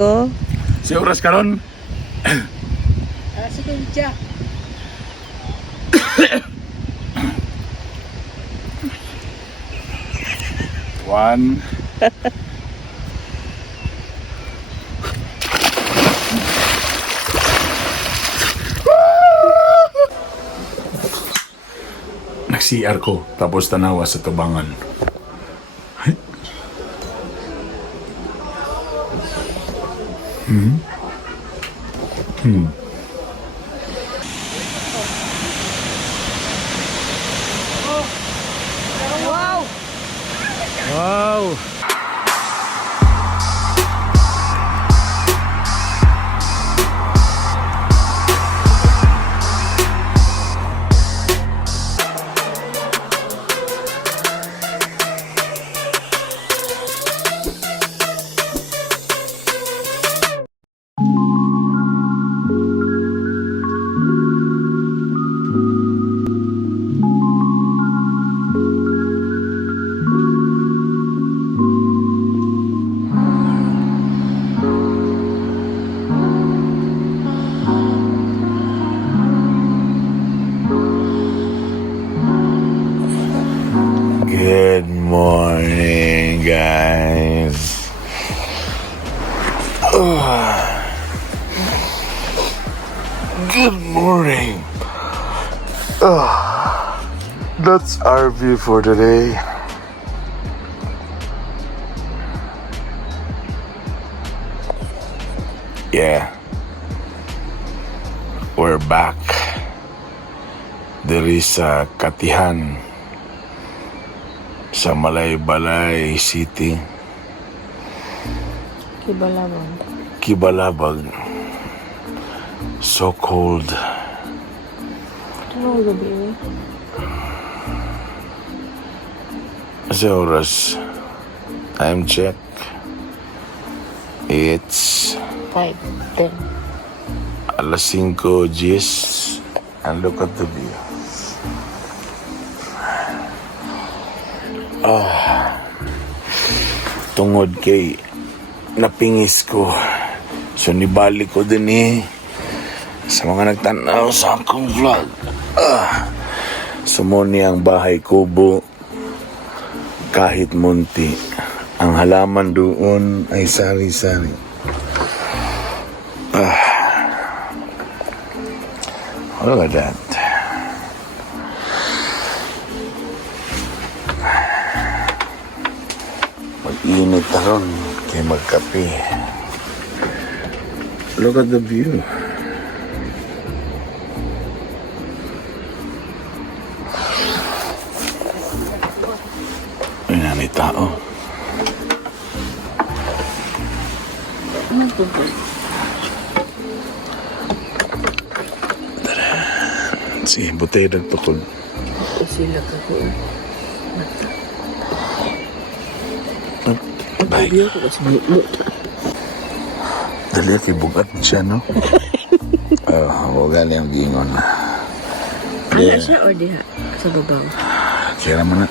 To. Si oras karon. Sige, Jack. One. Nag-CR ko, tapos tanawa sa tubangan. Wow! Good morning, guys. Good morning. That's our view for today. Yeah. We're back. There is a Katihan sa Malaybalay City, Kibalabag. So cold. Ano gabi? Kasi oras, time check, it's 5:10. alas 5 Gis, and look at the view. Tungod kay napingis ko, so nibalik ko din sa mga nagtanaw sa akong vlog. Sumuni ang bahay kubo, kahit munti, ang halaman doon ay sari-sari. Look at that. Mag-init na ron kaya magkape. Look at the view. Ay, may tao. Si butay nagtukod. Sila ka ko. Bye. Biyo ko kasi mo. Dali kay bugat siya, no? Huwag ang gingon. Ano siya o diha? Sa babaw? Kaya naman na.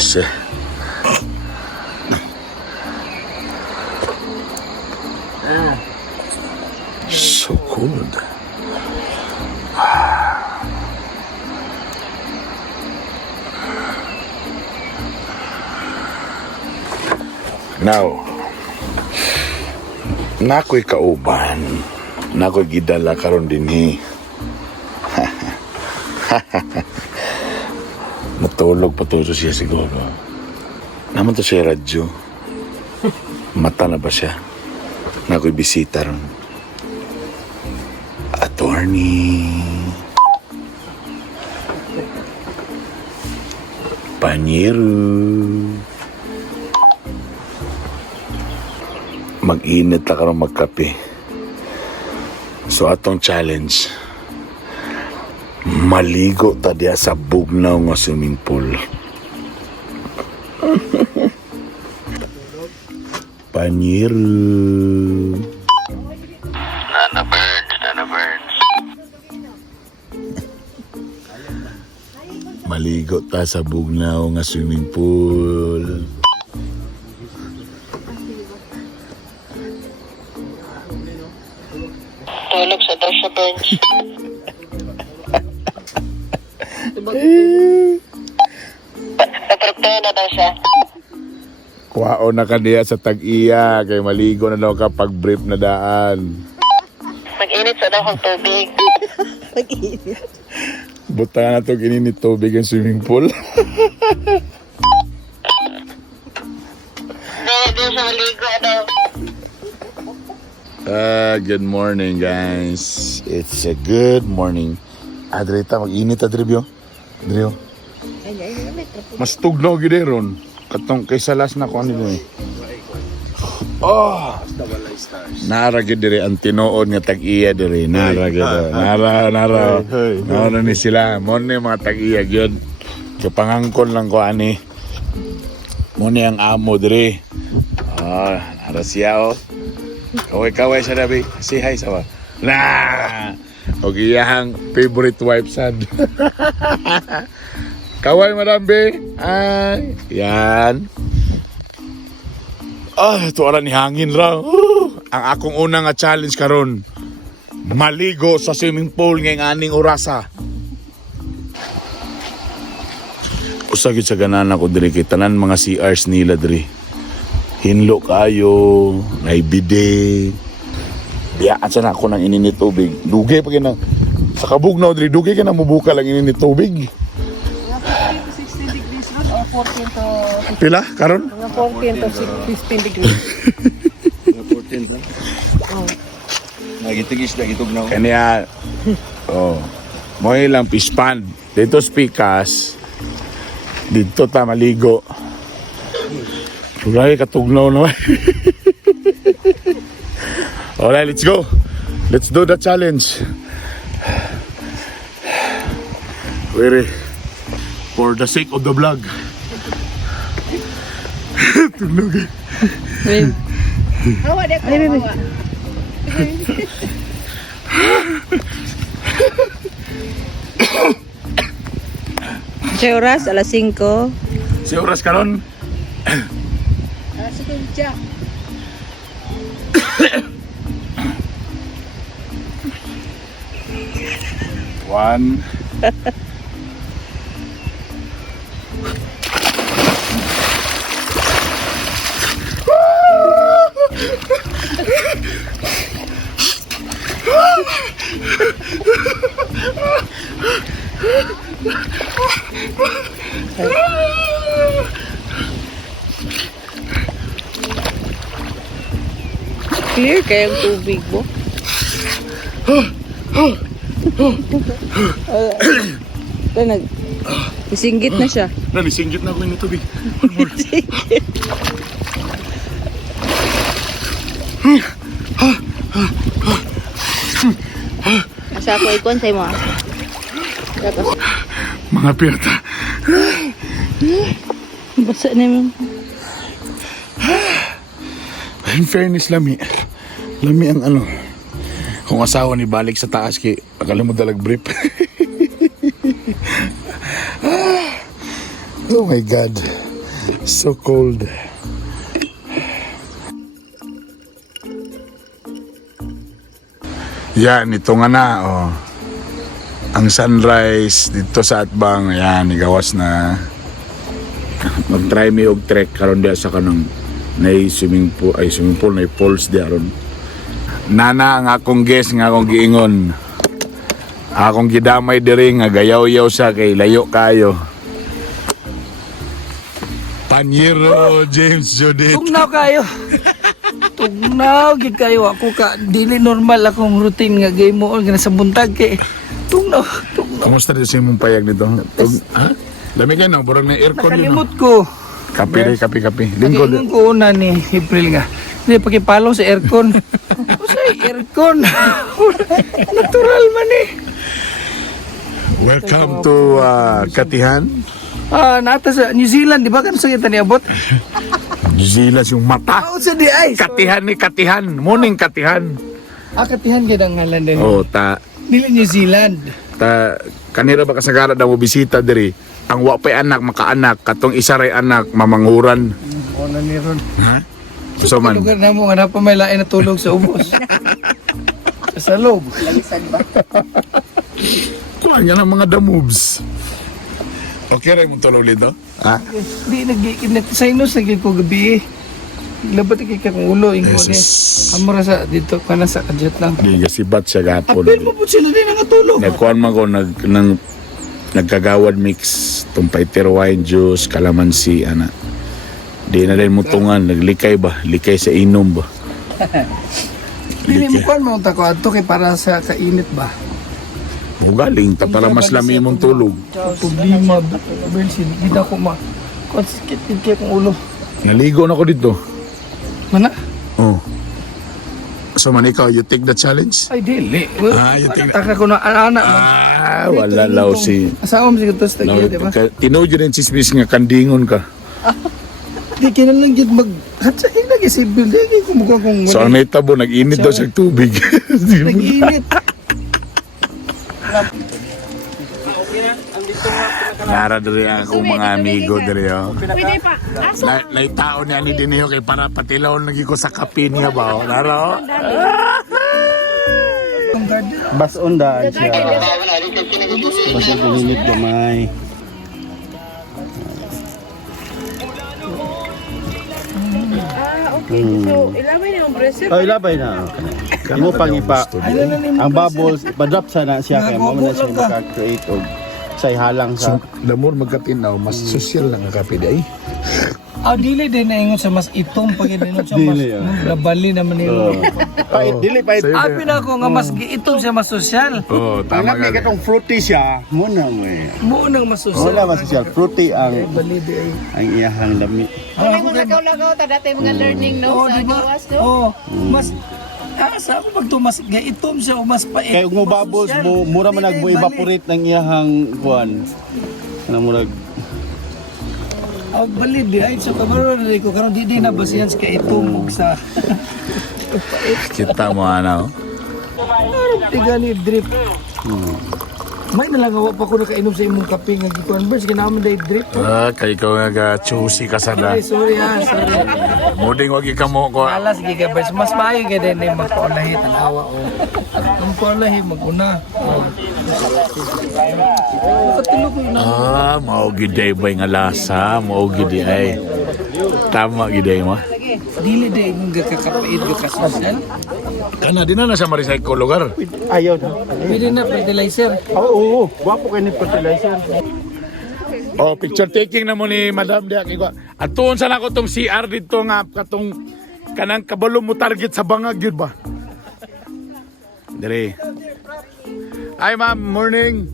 Siya. So cold. Now, nako'y kauban, nako'y gidala karon dinhi. Natulog pa to siya siguro. Naman to siya radyo. Mata na ba siya? Nako'y bisita ron. Attorney. Panyero. Mag-init na karon magkape. So atong challenge, maligo ta diya sa bugnaw nga swimming pool. Panyero. Nana Burns. Maligo ta sa bugnaw nga swimming pool. Natulog sa daw sa bench. Natraptayan na daw siya. Kuwao na ka diya sa tag-iya kay maligo na daw ka pag brief na daan. Mag-init sa daw kong tubig. Buta na to gininit tubig ang swimming pool. Hindi siya maligo daw. Good morning guys. It's a good morning. Adrita, mag-init Adribyo. Adrio. Mas tugnaw gid ron. Katong kay salas na ko ano eh. Oh, nara gid diri ang tinuod nga tag-iya diri. Nara gid. Nara. Nara ni sila. Mo ni mga tag-iya gyud. Kapangangkon lang ko ani. Mo ni ang amo diri. Nara siya oh. Kaway sa dabi. Say hi sa ba. Nah. Og iyahang favorite wife sad. Kaway Madam B. Ay, yan. Ito ara ni hangin raw. Ang akong unang nga challenge karon. Maligo sa swimming pool ngayong aning orasa. Usagid sa ganan ako diri kay tanan mga CRs nila diri. Hinlo kayo, naibide. Biyaan sa na ako ng ininit tubig. Dugay pa na. Sa kabugnaw diri, dugay ka na mubuka lang ininit tubig. 60 degrees ron or 14 to... Pila, karon? Mga 14 to 15 degrees. 14 na. Nagitigis na itog na. Kanya, mo lang fish pond. Dito spikas. Dito ta maligo. Tulay katugnaw naman. Alright, let's go. Let's do the challenge. Very for the sake of the vlog. Tugnaw ka. Hawa dek. Hawa. Sa oras, alas 5. Si oras karon. Alas 5. One. Clear kayang tubig mo. Isinggit na siya. Nanisinggit na ako yung tubig. Asa ako ikon sa'yo mo. Mga pirata. Basa na mo. In fairness, lami. Lami ang ano. Kung asawa ni balik sa taas kay akala mo dalag brief. Oh my God. So cold. Yan, ito nga na. Oh. Ang sunrise dito sa Atbang. Yan, igawas na. Mag-try me og trek karon diya sa kanang na swimming pool na falls diya ron. Nana ang akong guest nga akong giingon. Akong gidamay diri nga gayaw-yaw sa kay layo kayo. Panyero James Judith. Tugnaw kayo. Tugnaw gid kayo ako ka dili normal akong routine nga game mo nga sa buntag kay tugnaw. Kamusta din sa imong payag nito? Ha? Lami ka na, burang na aircon yun. Nakalimot ko. Kape. Lingkod. Nakalimot ko una ni April nga. Hindi pakipalo sa aircon. Sa aircon. Natural man eh. Welcome to Katihan. Nata sa New Zealand, di ba? Kano sa kita niabot? New Zealand yung mata. Sa di ay. Katihan. Morning Katihan. Katihan gid ang ngalan din. Oh, Dili New Zealand. Kanira ba kasagara daw mo bisita diri? Ang wapay anak makaanak, katong isa ray anak mamanghuran. Na ni ron. Ha? So man. Lugar na mo nga napamay lain na tulog sa ubos. Sa loob. Kuha nga ng mga the moves. Okay rin mo tulog dito? Ha? Di nag-iinit. Sinus naging ko gabi eh. Labat kay kang ulo ingo ni. Jesus. Amora sa dito kana sa kadjat lang. Di gasibat siya gapon. Apil mo po sila din nakatulog. Nagkuhan man ko, nagkagawad mix, tumpay wine juice, kalamansi, ana. Di na rin mutungan, naglikay ba? Likay sa inom ba? Dili mo kuan mo ta ko adto kay para sa kainit ba. Galing, ta para mas lami mong tulog. Problema Bensin, di na ko ma. Kuan sakit kay kong ulo. Naligo na ko dito. Mana? Oh. So man ikaw, you take the challenge? Ay dili. You take Taka ko na anak. Wala law si... Asaom siguro tos tagi, di ba? Tinuod yun yung chismis nga kandingon ka. Di kinalang gid mag hatsain lagi si building ko mukha kong So ang naitabo, nag-init daw sa tubig. nag-init. Nara diri akong mga amigo diri oh. Pwede pa. Naitao niya ni Dineo kay para patilaw lagi ko sa kape niya ba? Nara oh. Ang garden. Bas undaan siya. Basta ginilid gamay. Okay. So, ilamay na yung bracelet. Oh, ilabay na. Imo pang ipa. Ang bubbles, pa-drop sana siya kaya mo na siya maka-create og sa ihalang sa Lamor magkatinaw, mas social lang ang kape di ay. Dili din na ingon sa mas itong pagidinot sa mas Dili, labali naman nilo. pait dili pait. Apin ako nga mas giitong siya mas sosyal. Oh, tama Ang ka. katong fruity siya, mo na mo eh. Mo nang mas sosyal. Wala mas siya fruity ang Balidi ay. iyahang lami. Wala mo lagaw-lagaw ta dati mga learning no sa diba? gawas no. Oh, mas sa ako pag tumas giitom siya o mas pait. Kay ug mo mas bubbles sosyal. mo mura man Dili, nagmo-evaporate ng iyahang kuan. Ana murag Og balid di ay so kabaro na ko karon di na basihan sa itom og sa Kita mo ano. tigani drip. May nalangawa pa ko nakainom sa imong kape nga gi-converse ginaman dai drip. Kay ikaw nga choosy ka sada. Ay sorry sorry. Muding wagi ka mo ko. Alas gigabytes mas maayo gid ni magpaulahi tanawa o. Ang paulahi maguna. Katulog ko na. Mao giday bay nga lasa, mao gidi ay. Tama giday mo. Dili day mong gakakapait ko kasosal. Kana din na sa ma-recycle lugar. ayaw na. Pwede na fertilizer. Oo, gwapo kay ni fertilizer. Oh, picture taking na mo ni Madam Dia kay ko. At tuon sa nako tong CR dito nga katong kanang kabalo mo target sa bangag yun ba? Dire. Hi ma'am, morning.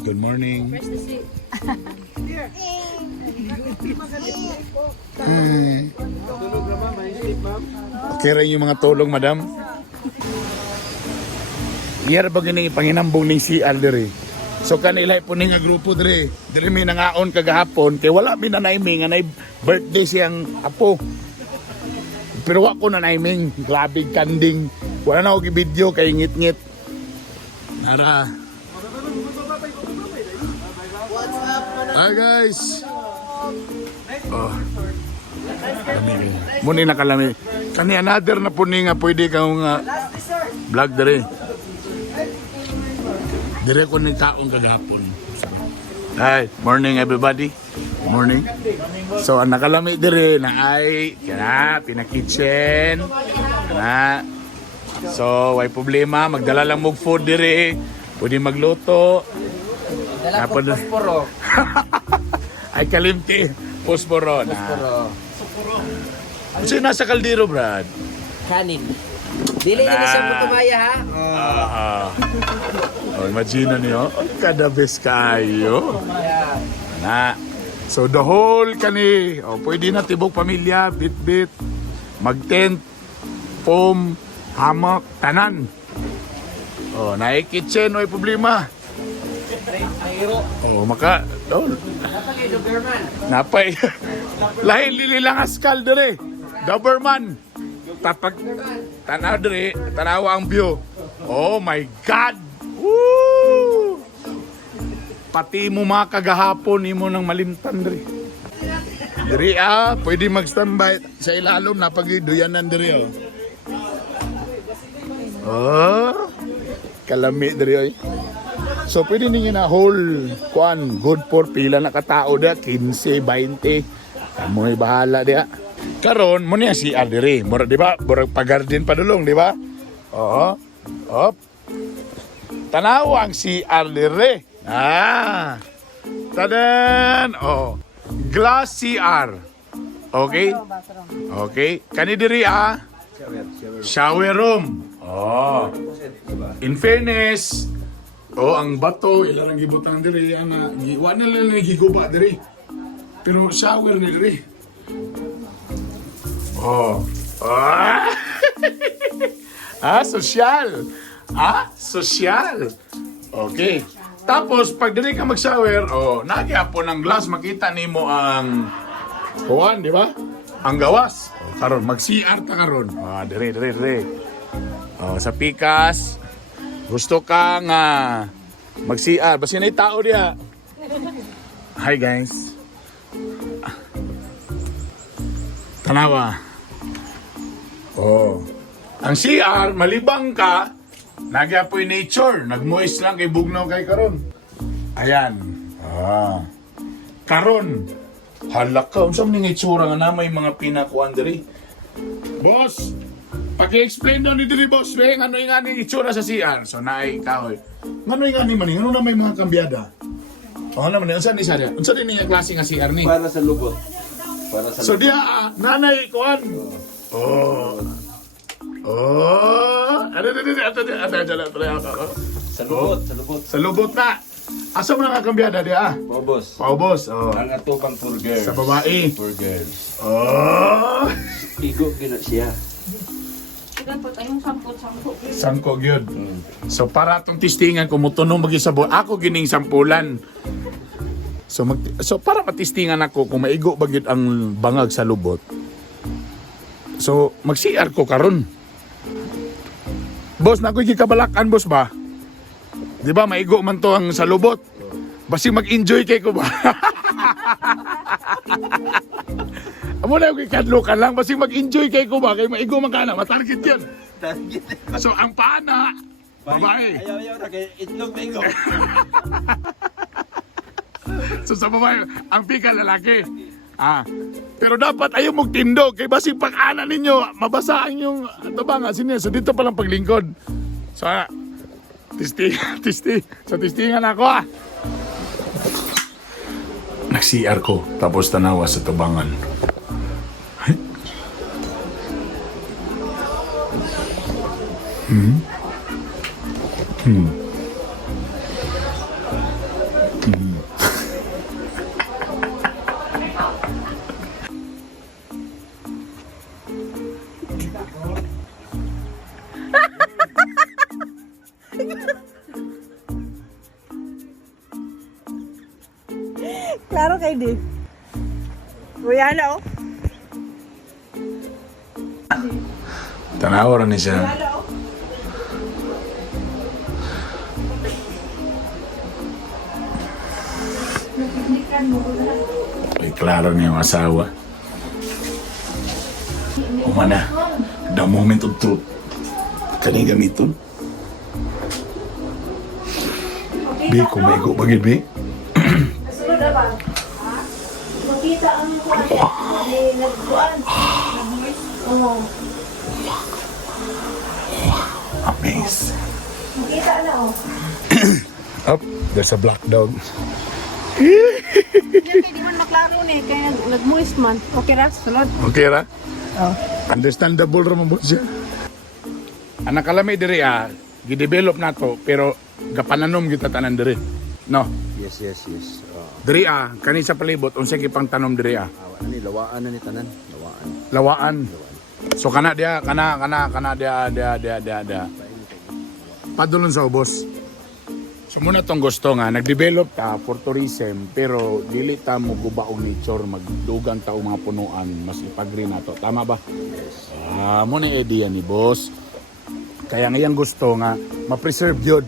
Good morning. Okay rin yung mga tulong, madam? Iyar ba ganing panginambong ning si Aldere? So kanila po nga grupo dire. Dire may nangaon kagahapon kay wala mi na naiming nga birthday siyang apo. Pero ako na naiming, grabe kanding. Wala na ako video kay ngit-ngit. Nara. Hi guys. Oh. Kami. Muni na kalami. Kani another na po ni nga pwede kang vlog dire. Dire ko ni taong kagahapon. Hi, morning everybody. Morning. So ang nakalami dire na ay kana pina-kitchen. Kana. So way problema, magdala lang mog food dire. Pwede magluto. Dala ko posporo. Ay kalimti. Posporo na. Kasi nasa kaldero, Brad. Kanin. Dili na siya mo tumaya ha. Oh, imagine niyo, kada best kayo. Na. So the whole kani, pwede na tibok pamilya, bit-bit, mag-tent, foam, hammock, tanan. Naay kitchen, no problema. Maka, napay. Lahi lili lang askal dire. Doberman. Tapag tanaw dire, tanawa ang view. Oh my God. Woo! Pati mo mga kagahapon imo nang malimtan dire. Dire pwede mag-standby sa ilalom na pagiduyanan dire. Oh, kalami diri oy. So pwede ninyo na whole kuan good for pila na katao da 15, 20. Amoy bahala dia. Karon mo niya si Aldiri, mura di ba? Murag pa-garden padulong, di ba? Oo. Op. Tanawang si Aldiri. Ah. Tadan. Oh. Glass CR. Okay? Okay. Kani diri shower room. Oh. In fairness, ang bato ilang gibutan diri ana, wa na lang giguba diri. Pero shower ni diri. Oh. Sosyal. Sosyal. Okay. Tapos pag diri ka mag-shower, nagyapon ng glass makita nimo ang kuwan, di ba? Ang gawas. Karon mag-CR ta karon. Diri. Sa pikas, gusto ka nga mag-CR. Basta na tao diya. Hi guys. Tanawa. Ang CR, malibang ka, nagyapoy nature. Nag-moist lang kay bugnaw kay karon. Ayan. Karon. Halak ka. Saan nga itsura nga na may mga pinakuan diri? Boss! Pag-i-explain daw ni diri, boss. Ano yung nga itsura sa CR? So, naay kahoy. Ano yung nga ni maning? Ano na may mga kambyada? Naman yun. Saan ni Sarya? Saan din yung klase nga CR ni? Para sa lubot. So, diya, nanay, kuan. Sa lubot na. Asa mo na kambyada diya? Paubos. Ang atubang for girls. Sa babae. For girls. Igo gina siya. Sangko gyud. So para tong testingan ko mutunog magisabot. Ako gining sampulan. So para matistingan ako kung maigo ba gyud ang bangag sa lubot. So mag-CR ko karon. Boss, na ako'y kabalakan, boss ba? Di ba, maigo man to ang sa lubot. Basi mag-enjoy kay ko ba? Amo na ako'y kadlo ka lang, basi mag-enjoy kay ko ba? Kay maigo man ka na, matarget yun. So, ang pana, babae. Ayaw na kay itlog maigo. So, sa babae, ang pika lalaki. Pero dapat ayaw magtindog kay basi pag-ana ninyo mabasaan yung tabangan sinya. So dito pa lang paglingkod. So testingan ako Nag-CR ko tapos tanawa sa tabangan. Klaro kay di. Kuya na oh. Tanawa rin siya. Ay, klaro niya yung asawa. Umana, the moment of truth. Kani gamiton. Bi, kung maigo bagid, Bi. Makita ang nagkuan. Amazing. Makita na Up, there's a black dog. Hindi man maklaro ni kaya nag-moist man. Okay ra, sulod. Okay ra? Understandable ra man po siya. Ang nakalami diri gidevelop na to, pero gapananom kita tanan diri. No? Yes. Diri kani sa palibot, unsay gipang tanom diri Ani lawaan na ni tanan. Lawaan. So kana dia. Padulon sa ubos. So muna tong gusto nga, nag-develop ta for tourism, pero dili ta mo guba og nature, magdugang ta og mga punuan, mas ipag-green nato. Tama ba? Yes. Muna idea ni boss. Kaya ngayang gusto nga, ma-preserve yun.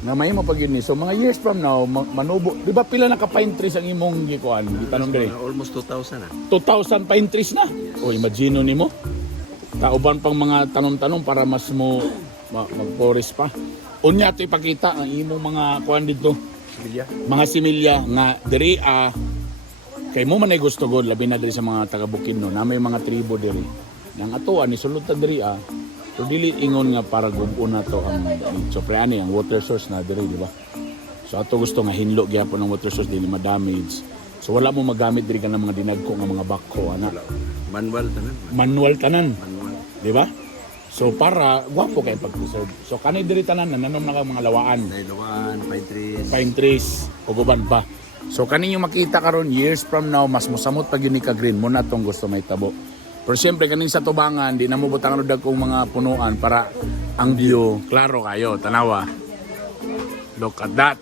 Nga may mo pag yun ni. So mga years from now, manubo. Di ba pila naka pine trees ang imong gikuan? Gitanong diri. Almost 2,000 na. 2,000 pine trees na. O imagine ni mo. Kauban pang mga tanom-tanom para mas mo mag-forest pa. Unya to ipakita ang imong mga kuan dito. Mga similya nga diri kay mo man ay gusto god labi na diri sa mga taga Bukidnon na may mga tribo diri. Nang atuan ni sulod ta diri so dili ingon nga para gubo na to ang so pre ang water source na diri, di ba? So ato gusto nga hinlo gyapon ang water source dili ma-damage. So wala mo magamit diri ka ng mga dinagko nga mga backhoe ana. Manual tanan. Di ba? So para gwapo kay pag-preserve. So kanay diri tanan nanom na ka mga lawaan. Pine trees, uguban pa. So kaninyo makita karon years from now mas mosamot pag yun ni ka green mo na tong gusto may tabo. Pero siyempre kanin sa tubangan di na mo butang dag kong mga punuan para ang view klaro kayo tanawa. Look at that.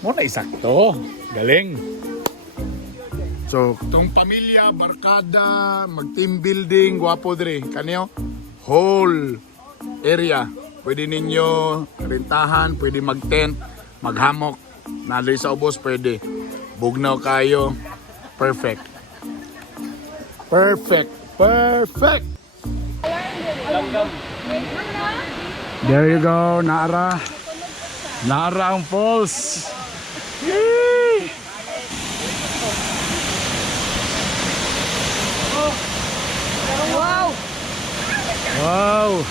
Mo na isakto. Galing. So tong pamilya, barkada, mag-team building, gwapo diri. Kanyo whole area. Pwede ninyo rentahan, pwede mag-tent, maghamok. Nalay sa ubos, pwede. Bugnaw kayo. Perfect. Perfect. Perfect. There you go, Nara. Nara ang falls. Yee! Wow!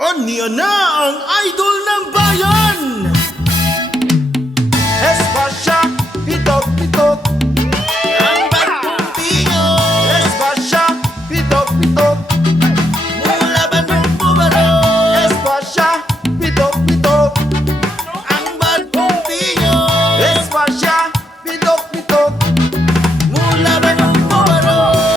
Anya na ang idol ng bayan! Espasyak, pitok-pitok,